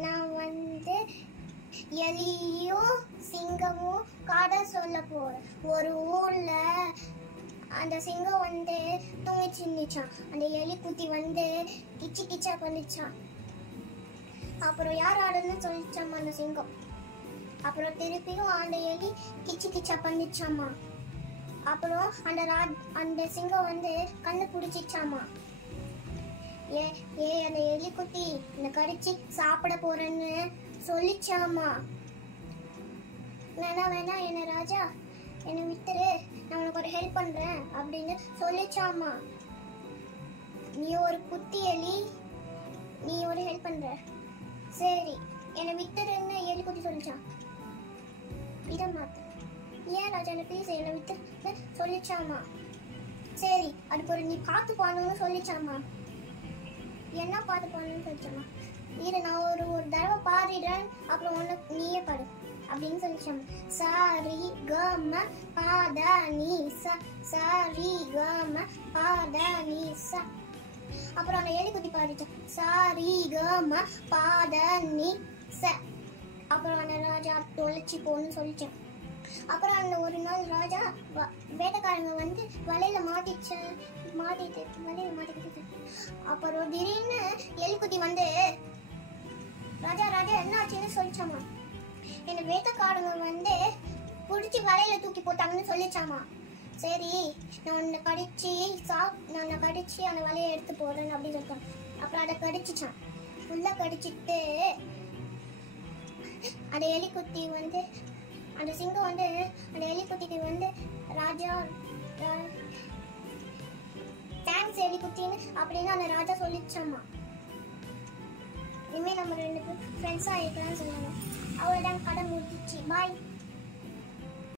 நான் வந்து எலியும் சிங்கமும் கதை சொல்ல போறேன். ஒரு ஊர்ல அந்த சிங்கம் வந்து தூங்கிச்சு இருந்துச்சான். அந்த எலி குட்டி வந்து கிச்சு கிச்சா பண்ணிச்சான். அப்புறம் யார் ஆடுன்னு சொல்லிச்சாமா அந்த சிங்கம். அப்புறம் திருப்பியும் அந்த எலி கிச்சு கிச்சா பண்ணிச்சாமா. அப்புறம் அந்த சிங்கம் வந்து கண்ணு பிடிச்சிச்சாமா. அந்த எலி குட்டி இந்த கடிச்சு சாப்பிட போறேன்னு சொல்லிச்சாமா. வேணா என்ன ராஜா என்னை விட்டுரு, நான் உனக்கு ஒரு ஹெல்ப் பண்றேன் அப்படின்னு சொல்லிச்சாமா. நீ ஒரு குட்டி எலி, நீ ஒரு ஹெல்ப் பண்ற, சரி என்னை விட்டுருன்னு எலி குட்டி சொல்லிச்சான். இதை மாத்து, ஏன் ராஜா என்ன ப்ளீஸ் என்னை விட்டு சொல்லிச்சாமா. சரி அதுக்கு ஒரு நீ பார்த்து போகணும்னு சொல்லிச்சாமா. என்ன பார்த்து போகணும்னு சொல்லிச்சாமா. இரு நான் ஒரு தடவை பாடிடுறேன், அப்புறம் உனக்கு நீயே பாடு அப்படின்னு சொல்லிச்சாமா. சாரி கம பாத நீ ச, சாரி கம பாத நீ ச. அப்புறம் அந்த எலி குட்டி பாடிச்சான். சாரி கம பாத நீ ச. அப்புறம் அந்த ராஜா தொலைச்சி போன்னு சொல்லிச்சான். அப்புறம் அந்த ஒரு நாள் ராஜா வேட்டைக்காரங்க வந்து வலையில மாட்டிக்கிட்டு. அப்புறம் திடீர்னு எலிக்குட்டி வந்து ராஜா என்ன ஆச்சுன்னு சொல்லிச்சாமா. என்ன வேட்டைக்காரங்க வந்து பிடிச்சி வலையில தூக்கி போட்டாங்கன்னு சொல்லிச்சாமா. சரி நான் உன்னை கடிச்சு அந்த வலையை எடுத்து போடுறேன் அப்படின்னு சொல்லிட்டான். அப்புறம் அதை கடிச்சிச்சான். ஃபுல்லா கடிச்சிட்டு அந்த எலிக்குட்டி வந்து அந்த சிங்கம் வந்து அந்த எலிக்குட்டிக்கு வந்து ராஜா தேங்க்ஸ் எலிக்குட்டின்னு அப்படின்னு அந்த ராஜா சொல்லிச்சாமா. இனிமேல் நம்ம 2 பேரும் ஃப்ரெண்ட்ஸாக இருக்கலாம்னு சொன்னாங்க. அவ்வளோதான், கதை முடிஞ்சிச்சு. பாய்.